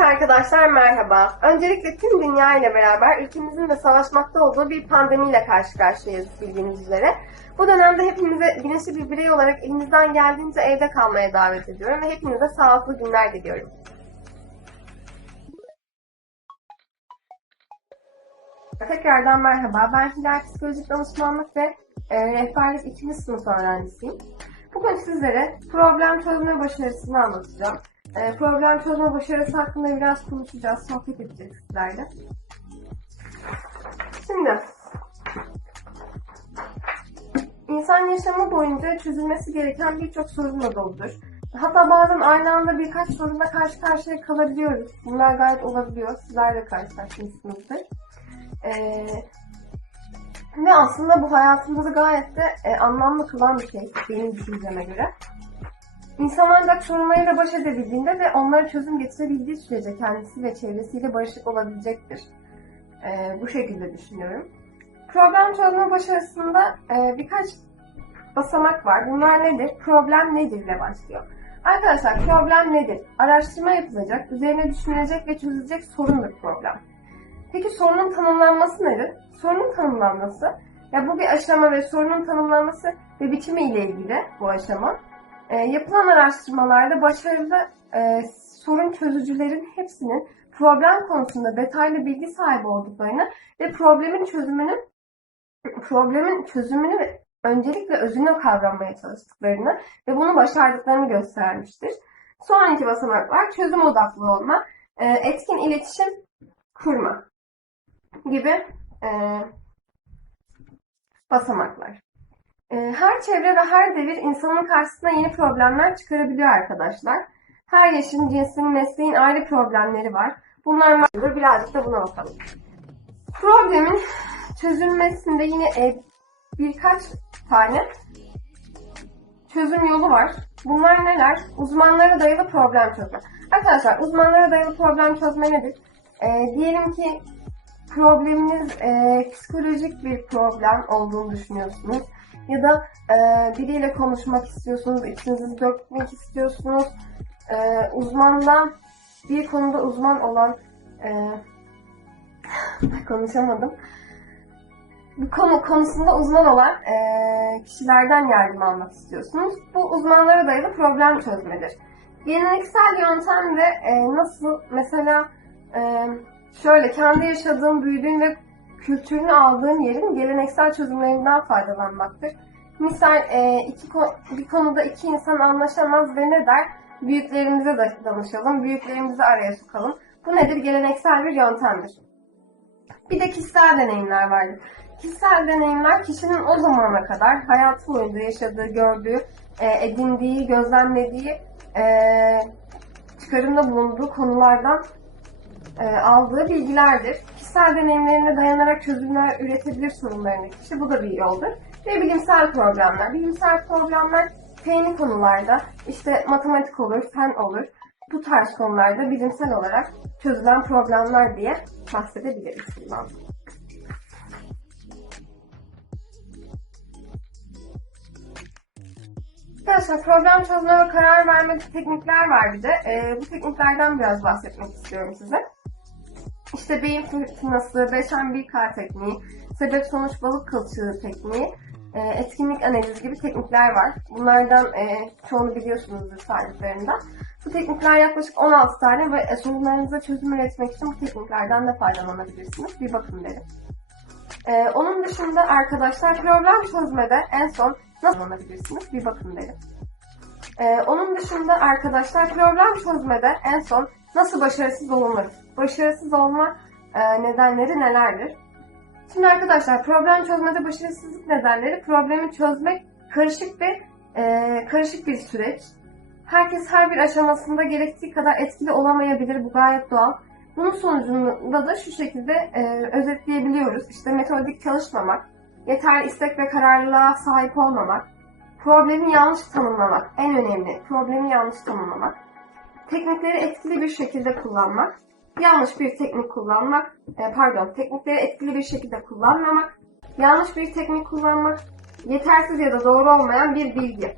arkadaşlar merhaba. Öncelikle tüm dünya ile beraber ülkemizin de savaşmakta olduğu bir pandemiyle karşı karşıyayız bildiğiniz üzere. Bu dönemde hepinize bilinçli bir birey olarak elinizden geldiğince evde kalmaya davet ediyorum ve hepinize sağlıklı günler diliyorum. Tekrardan merhaba. Ben Hilal Psikolojik Danışmanlık ve e, Rehberlik 2. sınıf öğrencisiyim. Bugün sizlere problem çözme başarısını anlatacağım. E, problem çözme başarısı hakkında biraz konuşacağız, sohbet edeceğiz sizlerle. Şimdi, insan yaşamı boyunca çözülmesi gereken birçok sorunla doludur. Hatta bazen aynı anda birkaç sorunla karşı karşıya kalabiliyoruz. Bunlar gayet olabiliyor. Sizler de karşılaşmışsınızdır. Ee, ve aslında bu hayatımızı gayet de e, anlamlı kılan bir şey benim düşünceme göre. İnsan ancak sorunlarıyla baş edebildiğinde ve onlara çözüm getirebildiği sürece kendisi ve çevresiyle barışık olabilecektir. Ee, bu şekilde düşünüyorum. Problem çözme başarısında e, birkaç basamak var. Bunlar nedir? Problem nedir ile başlıyor. Arkadaşlar problem nedir? Araştırma yapılacak, üzerine düşünülecek ve çözülecek sorundur problem. Peki sorunun tanımlanması nedir? Sorunun tanımlanması, ya bu bir aşama ve sorunun tanımlanması ve biçimi ile ilgili bu aşama. E, yapılan araştırmalarda başarılı e, sorun çözücülerin hepsinin problem konusunda detaylı bilgi sahibi olduklarını ve problemin çözümünü problemin çözümünü öncelikle özünü kavramaya çalıştıklarını ve bunu başardıklarını göstermiştir. Sonraki basamak var. Çözüm odaklı olma, e, etkin iletişim kurma gibi e, basamaklar. E, her çevre ve her devir insanın karşısına yeni problemler çıkarabiliyor arkadaşlar. Her yaşın, cinsin, mesleğin ayrı problemleri var. Bunlar vardır. Birazcık da buna bakalım. Problemin çözülmesinde yine e, birkaç tane çözüm yolu var. Bunlar neler? Uzmanlara dayalı problem çözme. Arkadaşlar uzmanlara dayalı problem çözme nedir? E, diyelim ki probleminiz e, psikolojik bir problem olduğunu düşünüyorsunuz. Ya da e, biriyle konuşmak istiyorsunuz, içinizi dökmek istiyorsunuz. E, uzmandan, bir konuda uzman olan, e, konuşamadım. Bu konu konusunda uzman olan e, kişilerden yardım almak istiyorsunuz. Bu uzmanlara dayalı problem çözmedir. Geleneksel yöntemde e, nasıl mesela e, Şöyle kendi yaşadığın, büyüdüğün ve kültürünü aldığın yerin geleneksel çözümlerinden faydalanmaktır. Misal e, iki, bir konuda iki insan anlaşamaz ve ne der? Büyüklerimize danışalım, büyüklerimizi araya sokalım. Bu nedir? Geleneksel bir yöntemdir. Bir de kişisel deneyimler vardır. Kişisel deneyimler kişinin o zamana kadar hayatı boyunca yaşadığı, gördüğü, e, edindiği, gözlemlediği, e, çıkarımda bulunduğu konulardan aldığı bilgilerdir. Kişisel deneyimlerine dayanarak çözümler üretebilir sorunlarını kişi. Bu da bir yoldur. Ve bilimsel problemler. Bilimsel problemler teknik konularda işte matematik olur, fen olur. Bu tarz konularda bilimsel olarak çözülen problemler diye bahsedebiliriz bundan. Arkadaşlar problem çözme ve karar verme teknikler var bir de. Ee, bu tekniklerden biraz bahsetmek istiyorum size. İşte beyin fırtınası, 5M1K tekniği, sebep sonuç balık kılçığı tekniği, e, etkinlik analizi gibi teknikler var. Bunlardan e, çoğunu biliyorsunuzdur tariflerinden. Bu teknikler yaklaşık 16 tane ve sorunlarınıza çözüm üretmek için bu tekniklerden de faydalanabilirsiniz. Bir bakın derim. E, onun dışında arkadaşlar problem çözmede en son nasıl kullanabilirsiniz? Bir bakın derim. E, onun dışında arkadaşlar problem çözmede en son nasıl başarısız olunur? Başarısız olma e, nedenleri nelerdir? Şimdi arkadaşlar problem çözmede başarısızlık nedenleri problemi çözmek karışık bir e, karışık bir süreç. Herkes her bir aşamasında gerektiği kadar etkili olamayabilir. Bu gayet doğal. Bunun sonucunda da şu şekilde e, özetleyebiliyoruz. İşte metodik çalışmamak, yeterli istek ve kararlılığa sahip olmamak, problemi yanlış tanımlamak, en önemli problemi yanlış tanımlamak, teknikleri etkili bir şekilde kullanmak, yanlış bir teknik kullanmak, e, pardon, teknikleri etkili bir şekilde kullanmamak, yanlış bir teknik kullanmak, yetersiz ya da doğru olmayan bir bilgi.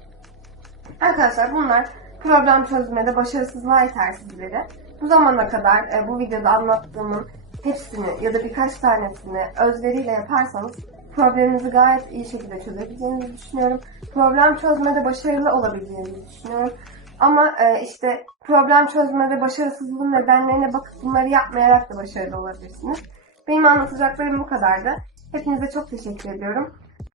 Arkadaşlar bunlar problem çözmede başarısızlığa yetersizleri. Bu zamana kadar e, bu videoda anlattığımın hepsini ya da birkaç tanesini özveriyle yaparsanız probleminizi gayet iyi şekilde çözebileceğinizi düşünüyorum. Problem çözmede başarılı olabileceğinizi düşünüyorum. Ama e, işte problem çözmede başarısızlığın nedenlerine bakıp bunları yapmayarak da başarılı olabilirsiniz. Benim anlatacaklarım bu kadardı. Hepinize çok teşekkür ediyorum.